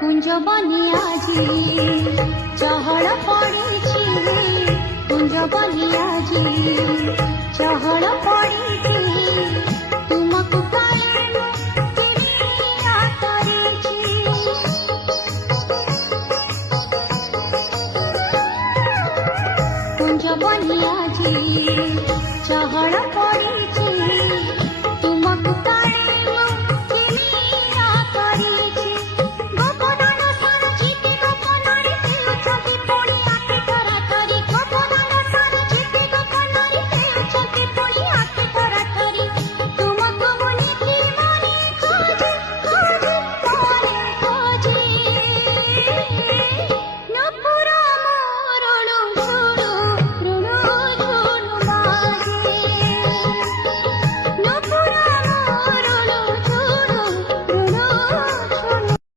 কুঞ্জ বনে আজি চহল পড়েছি, কুঞ্জ বনে আজি চহল পড়েছি, তুমকু পাই ফিরিয়া করেছি। কুঞ্জ বনে আজি চহল পড়েছি,